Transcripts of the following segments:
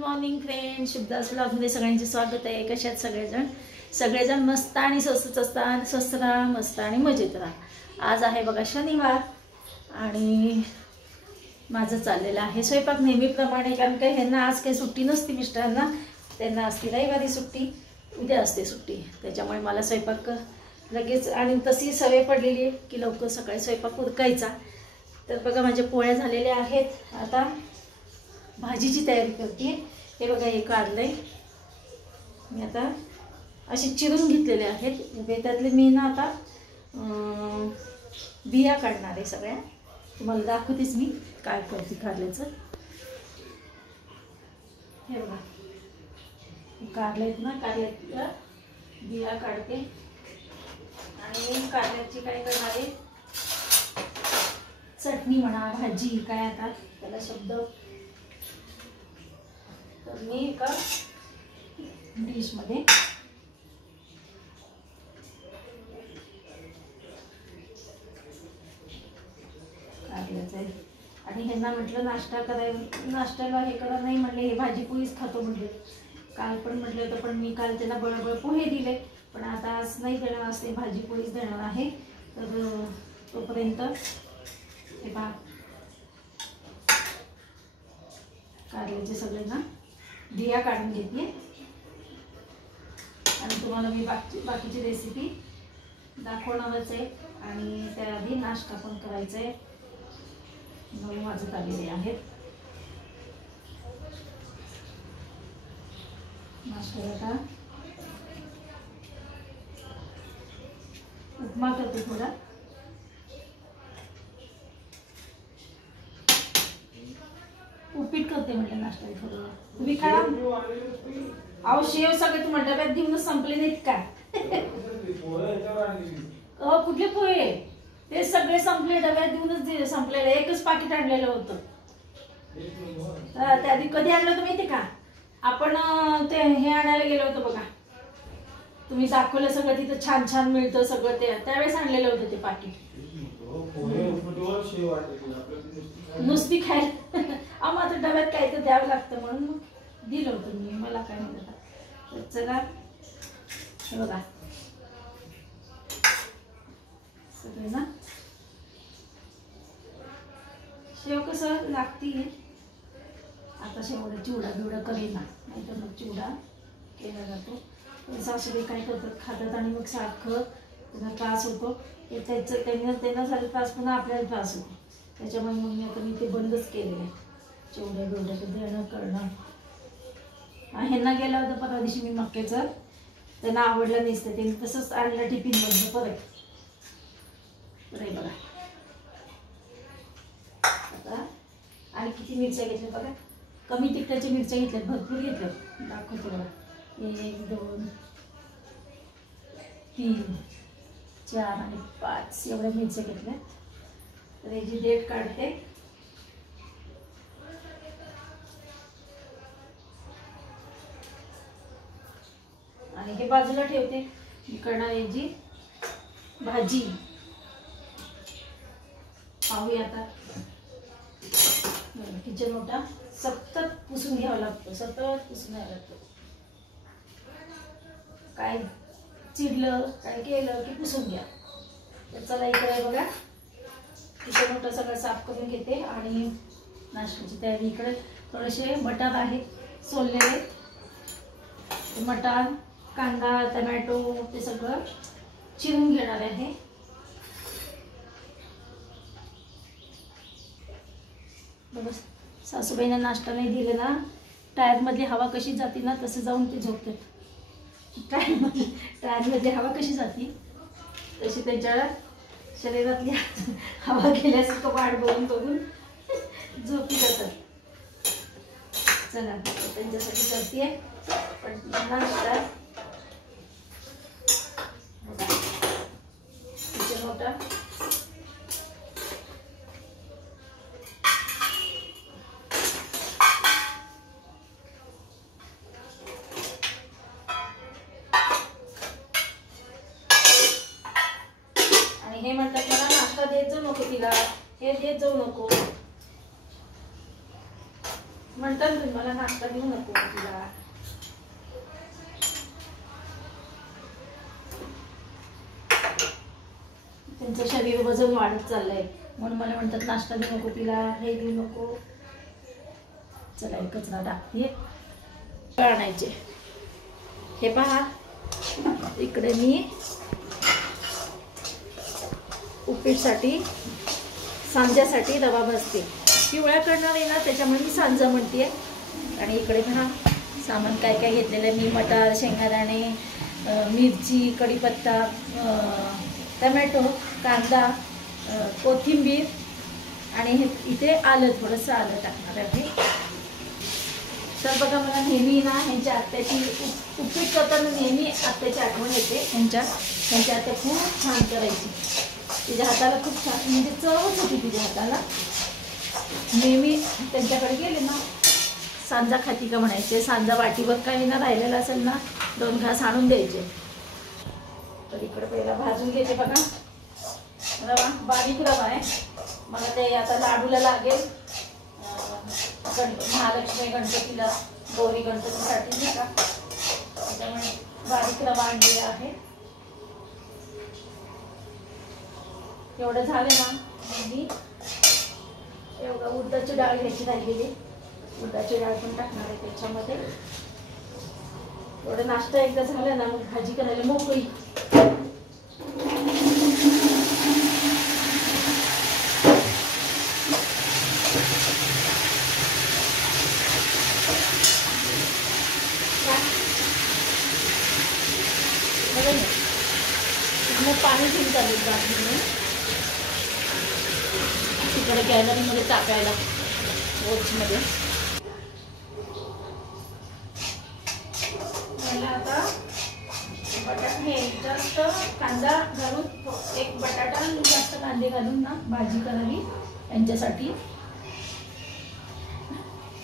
Morning friend, शुभदास ब्लॉगमध्ये सगळ्यांचे स्वागत आहे. कशा आहेत सगळेजण मस्त आणि स्वस्तच असतात. स्वस्त राहा, मस्त आणि मजेत राहा. आज आहे बघा शनिवार आणि माझं चाललेलं आहे स्वयंपाक नेहमीप्रमाणे. कारण काही ह्यांना आज काही सुट्टी नसती, मिस्टरांना त्यांना असते रविवारी सुट्टी, उद्या असते सुट्टी. त्याच्यामुळे मला स्वयंपाक लगेच, आणि तशी सवय पडलेली आहे की लवकर सकाळी स्वयंपाक उरकायचा. तर बघा माझ्या पोळ्या झालेल्या आहेत. आता भाजीची तयारी करते. हे बघा हे काढलंय मी, आता असे चिरून घेतलेले आहेत. त्यातले मी ना आता बिया काढणार आहे सगळ्या. तुम्हाला दाखवतेच मी काय करते काढल्याचं. हे बघा काढलेत ना, कारल्याच्या बिया काढते. आणि कारल्याची काय करणार आहे, चटणी म्हणा, भाजी काय आता त्याला शब्द. तर मी एका डिशमध्ये काढल्याचं आहे. आणि ह्यांना म्हटलं नाश्त्याला हे करा, नाही म्हटले हे भाजी पोळीच खातो म्हटले. काल पण म्हटलं होतं, पण मी काल त्यांना बळबळ पोहे दिले, पण आता आज नाही देणार, असते भाजी पोळीच देणार आहे. तर तोपर्यंत हे पहा कारल्याचे सगळे ना बिया काढून घेते. आणि तुम्हाला मी बाकीची रेसिपी दाखवणारच आहे. आणि त्याआधी नाश्ता पण करायचा आहे. 9 वाजत आलेले आहेत. नाश्त्याला का उपमा करते थोडा. उपीट करते म्हटलं नाश्त्याला थोडं. तुम्ही खा. अहो शेव सगळे तुम्हाला डब्यात देऊनच संपले नाहीत का? कुठले पोहे? ते सगळे संपले, डब्यात देऊनच संपलेलं. एकच पाकिट आणलेलं होतं. त्या आधी कधी आणलं तुम्ही ते का? आपण ते हे आणायला गेलो होतो बघा, तुम्ही दाखवलं सगळं तिथं छान छान मिळतं सगळं. ते त्यावेळेस आणलेलं होतं ते पाकिट. नुसती खायला आम्हाला आता डब्यात काय तर द्यावं लागतं म्हणून मग दिलं होतं मी. मला काय म्हणतात. तर चला हे बघा सगळे ना शेव कसं लागतीये. आता शेवटं चिवडा बिवडा करेना, नाही तर मग चिवडा केला जातो. सासूबाई काय करतात, खातात आणि मग सारखं त्यांना त्रास होतो. त्यांना झालं त्रास, पुन्हा आपल्याला त्रास होतो. त्याच्यामुळे मग मी ते बंदच केलेलं आहे, चिवड्या बिवड्या देणं करणं. ह्यांना गेलं होतं परवा दिवशी मी मक्याचं, त्यांना आवडलं नसतं. त्यांनी तसंच आणलं टिफिनमधनं परत. तर हे बघा आता. आणि किती मिरच्या घेतल्या बघा, कमी तिखटाच्या मिरच्या घेतल्या, भरपूर घेतल्या. दाखवते बघा, 1 2 3 4 आणि 5 एवढ्या मिरच्या घेतल्या. तर याची देठ काढते. आणि हे बाजूला ठेवते. मी करणार याची भाजी. पाहूया आता. किचन ओटा सतत पुसून घ्यावा लागतो, सतत पुसून घ्यावा लागतो. काय चिडलं काय केलं की पुसून घ्या. तर चला इकडे आहे बघा, किचन ओटा सगळं साफ करून घेते. आणि नाश्त्याची तयारी. इकडे थोडेसे मटार आहेत सोललेले. मटार, कांदा, टमॅटो ते सगळं चिरून घेणार आहे. बघा सासूबाईंना नाश्ता नाही दिले ना, टायरमधली हवा कशी जाते ना, तसं जाऊन ते झोपतात. टायरमधली हवा कशी जाते तशी त्यांच्या शरीरातली हवा गेल्यासारखं वाट बघून बघून झोपी जातात. चला त्यांच्यासाठी करते पण नाश्ता. किचन ओटा हे म्हणतात मला नाश्ता देत जाऊ नको, तिला हे देत जाऊ नको. म्हणतात तुम्ही मला नाश्ता देऊ नको तिला. त्यांचं शरीर वजन वाढत चाललंय म्हणून मला म्हणतात नाश्ता देऊ नको तिला, हे देऊ नको. चला एक कचरा टाकते. आणायचे हे पहा, इकडे मी उपीटसाठी सांज्यासाठी रवा भाजते. पिवळ्या करणार आहे ना त्याच्यामुळे मी सांजा म्हणते. आणि इकडे पहा सामान काय काय घेतलेलं आहे मी. मटार, शेंगदाणे, मिरची, कढीपत्ता, टमॅटो, कांदा, कोथिंबीर आणि हे इथे आलं, थोडंसं आलं टाकणार आहे. तर बघा मला नेहमी ना ह्यांच्या आत्याची उपीट करताना नेहमी आत्याची आठवण येते. ह्यांच्या आत्या खूप छान करायची. तिच्या हाताला खूप छान म्हणजे चवच होती तिच्या हाताला. नेहमी त्यांच्याकडे गेले ना सांजा खाती का म्हणायचे. सांजा वाटीवर काही ना राहिलेला असेल ना 2 घास आणून द्यायचे. तर इकडे पहिला भाजून घेते बघा. रवा बारीक रवा आहे. मला ते आता लाडूला लागेल. महालक्ष्मी गणपतीला, गौरी गणपतीसाठी नाही का, त्याच्यामुळे बारीक रवा आणलेला आहे. एवढं झालं ना मी एवढं उडदाची डाळ घ्यायची राहिलेली. उडदाची डाळ पण टाकणार आहे त्याच्यामध्ये. एवढं नाश्ता एकदा झाला ना मग भाजी करायला मोकळी. पाणी घेऊन चालू बाजूने तिकडे गॅलरीमध्ये टाकायला वॉचमध्ये. मला आता बटाटे जास्त कांदा घालून, एक बटाटा जास्त कांदे घालून ना भाजी करावी यांच्यासाठी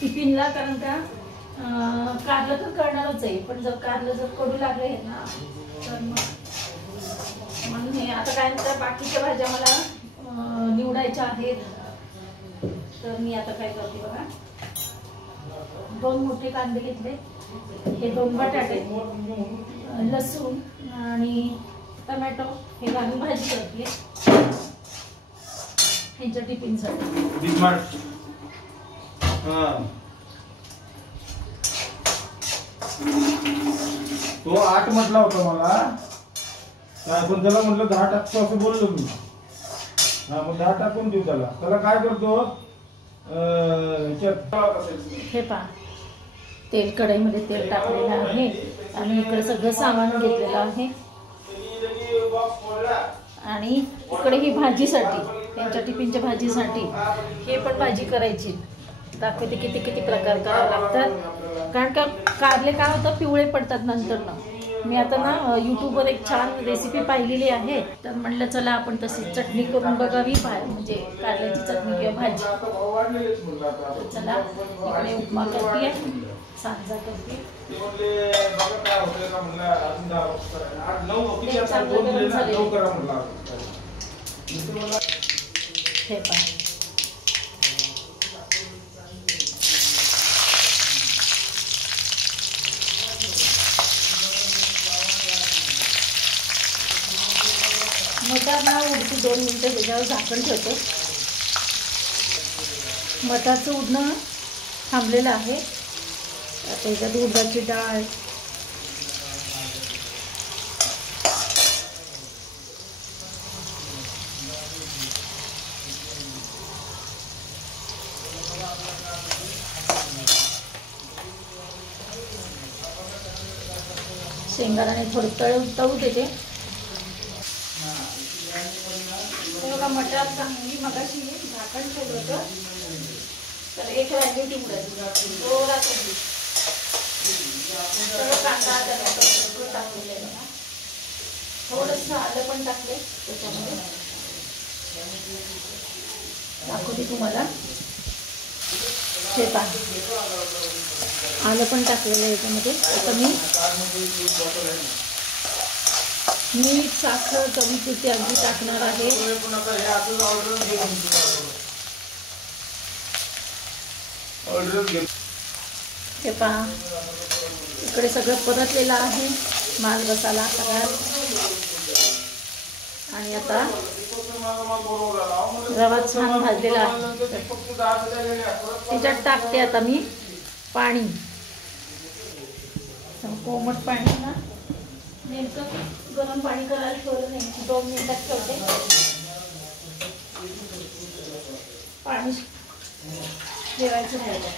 टिफिनला. कारण का कारलं तर करणारच आहे, पण जर कारलं जर कडू लागले ना तर मग म्हणून हे आता काय तर बाकीच्या भाज्या मला निवडायच्या आहेत. तर मी आता काय करते बघा, 2 मोठे कांदे घेतले, हे 2 बटाटे, लसूण आणि टमॅटो हे घालून भाजी करते ह्यांच्या टिफिनसाठी. तो 8 म्हटला होता मला, पण त्याला म्हटलं 10 टाकतो असं बोललो मी. हा मग 10 टाकून देऊ त्याला. त्याला काय करतो हे पहा तेल, कढईमध्ये तेल टाकलेलं आहे आणि इकडे सगळं सामान घेतलेलं आहे. आणि इकडे ही भाजीसाठी, त्यांच्या टिफिनच्या भाजीसाठी हे पण भाजी करायची. दाखवते किती किती प्रकार करावे लागतात. कारण का कारले काय होतं पिवळे पडतात नंतर ना. मी आता ना यूट्यूबवर एक छान रेसिपी पाहिलेली आहे, तर म्हणलं चला आपण तशी चटणी करून बघावी, म्हणजे कारल्याची चटणी किंवा भाजी. चला इकडे उपमा करते, सांजा करते. हे पहा मटार ना उडती 2 मिनिटं त्याच्यावर झाकण ठेवतो. मटारचं उडणं थांबलेलं आहे. आता याच्यात उडदाची डाळ, शेंगदाणे थोडं तळू देते. बघा मटार चांगली मगाशी झाकण ठेवलं होतं, तर एक राहिली ती उडाली जोरात होती. सगळं कांदा सगळं टाकलेलं आहे बघा. थोडंसं आलं पण टाकले त्याच्यामध्ये. दाखवते तुम्हाला. हे पहा आलं पण टाकलेलं आहे याच्यामध्ये. आता मी मीठ, साखर चवीपुरती अगदी टाकणार आहे. हे पहा इकडे सगळं परतलेलं आहे, माल मसाला सगळा. आणि आता रवा छान भाजलेला आहे, त्याच्यात टाकते आता मी पाणी. कोमट पाणी ना, नेमकं गरम पाणी करायला ठेवलं नाही, 2 मिनिटात ठेवते. पाणी ठेवायचं राहिलं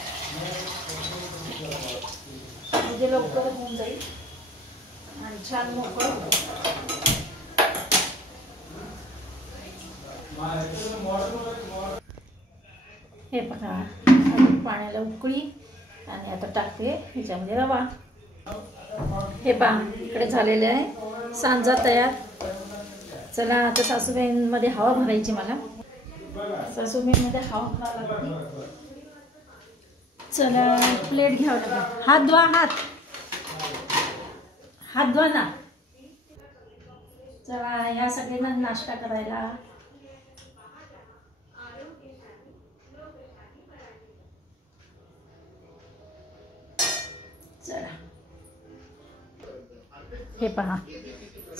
म्हणजे लवकर होऊन जाईल आणि छान मोकळं. हे बघा पाण्याला उकळी आणि आता टाकते ह्याच्यामध्ये रवा. हे पहा इकडे झालेले आहे सांजा तयार. चला आता सासूबाईंमध्ये हवा भरायची, मला सासूबाईंमध्ये हवा भरायला लागते. चला प्लेट घ्यावं लागेल. हात धुवा, हात धुवा ना. चला या सगळ्यांना नाश्ता करायला. चला हे पहा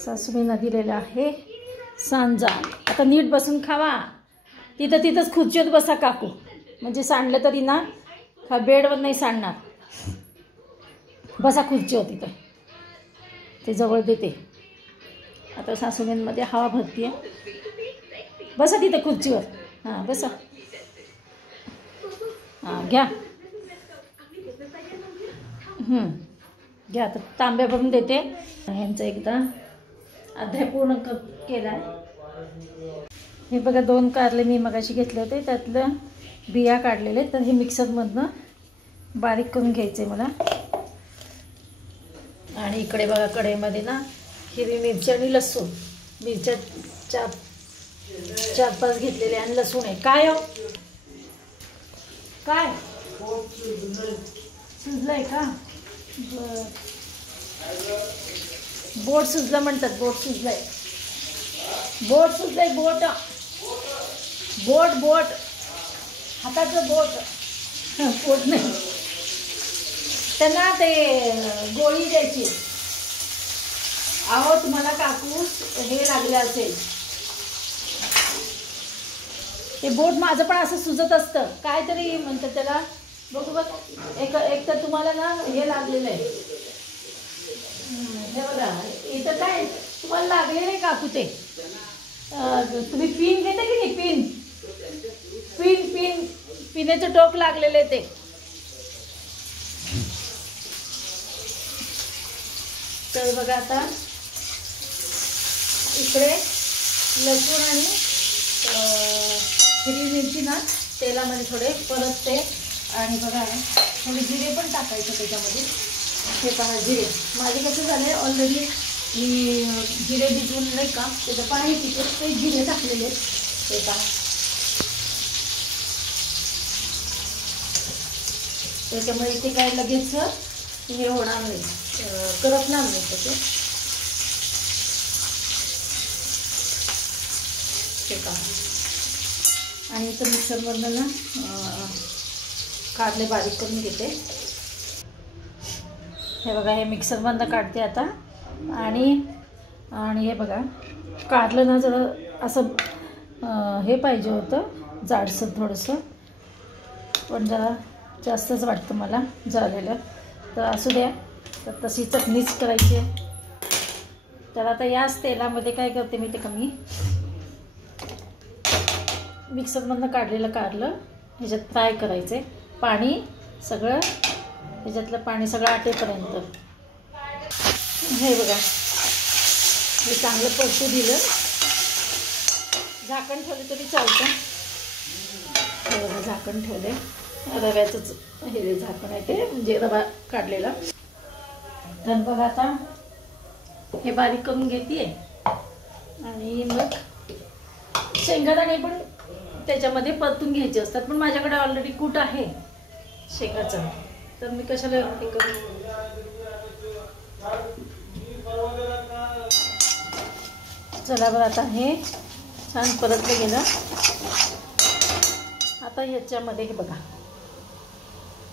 सासूबाईंना दिलेलं आहे सांजा. आता नीट बसून खावा. तिथंच खुर्चीत बसा काकू, म्हणजे सांडलं तरी ना बेडवर नाही सांडणार. बसा खुर्चीवर, तिथं ते जवळ देते. आता सासूबाईंमध्ये हवा भरतीये. बसा तिथं खुर्चीवर. हां बसा. हां घ्या घ्या. आता तांब्या भरून देते. ह्यांचा एकदा अध्याय पूर्ण केला आहे. हे बघा 2 कारले मी मगाशी घेतले होते, त्यातलं बिया काढलेले. तर हे मिक्सरमधनं बारीक करून घ्यायचे मला. आणि इकडे बघा कढईमध्ये ना हिरवी मिरची आणि लसूण, मिरच्या 4-5 घेतलेले आणि लसूण आहे. काय हो काय सुजलंय का? बोट सुजलं म्हणतात. बोट सुजलंय, बोट सुजलंय. बोट बोट बोट हाताचं बोट, बोट नाही. त्यांना ते गोळी द्यायची. अहो तुम्हाला काकू हे लागले असेल, ते बोट माझं पण असं सुजत असतं. काहीतरी म्हणतात त्याला, बघू बघ. एक तर तुम्हाला ना हे लागलेलं आहे. हे बघा इथं काय तुम्हाला लागलेलं आहे काकू. ते तुम्ही पिन घेता की नाही, पिन पिन पिन पिण्याचं टोक लागलेलं आहे ते. तर बघा आता इकडे लसूण आणि हिरवी मिरची ना तेलामध्ये थोडे परतते. आणि बघा थोडे जिरे पण टाकायचं त्याच्यामध्ये. हे पहा जिरे माझे कसं झाले, ऑलरेडी मी जिरे भिजवून नाही का त्याचं पाणी पिते, ते जिरे टाकलेले. हे पहा त्याच्यामुळे ते काय लगेच हे होणार नाही, करपणार नाही त्याचे. हे पहा आणि इथं मिक्सरमधनं ना कारले बारीक करून घेते. हे बघा हे मिक्सरमधनं काढते आता. आणि हे बघा कारलं ना जरा असं हे पाहिजे होतं जाडसर थोडंसं, पण जरा जास्तच वाटतं मला झालेलं. तर असू द्या. तर तशी चटणीच करायची आहे. तर आता याच तेलामध्ये काय करते मी, ते कमी मिक्सरमधनं काढलेलं कारलं ह्याच्यात फ्राय करायचं आहे. पाणी सगळं ह्याच्यातलं पाणी सगळं आटेपर्यंत. हे बघा हे चांगलं परतू दिलं, झाकण ठेवलं तरी चालतं. हे बघा झाकण ठेवले, रव्याचंच हे झाकण आहे ते, म्हणजे रवा काढलेला. तर बघा आता हे बारीक करून घेते आणि मग शेंगादाणे पण त्याच्यामध्ये परतून घ्यायचे असतात. पण माझ्याकडे ऑलरेडी कूट आहे शेंगाचं, तर मी कशाला हे करू. चला बरं आता हे छान परतलं गेलं. आता ह्याच्यामध्ये हे बघा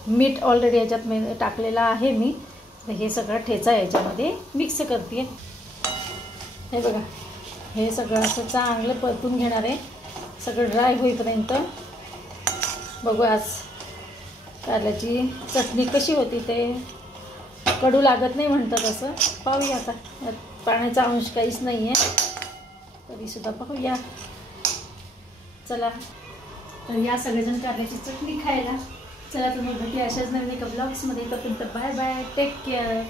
मीठ ऑलरेडी याच्यात मी टाकलेलं आहे मी. तर हे सगळं ठेचा याच्यामध्ये मिक्स करते. हे बघा, हे सगळं असं चांगलं परतून घेणार आहे, सगळं ड्राय होईपर्यंत. बघू आज कारल्याची चटणी कशी होती ते. कडू लागत नाही म्हणतात असं. पाहूया आता. यात पाण्याचा अंश काहीच नाही आहे तरीसुद्धा पाहूया. चला, तर या सगळेजण कारल्याची चटणी खायला. चला, तुम्ही भेटूया अशाच नवीन एका ब्लॉग्समध्ये. तोपर्यंत बाय बाय, टेक केअर.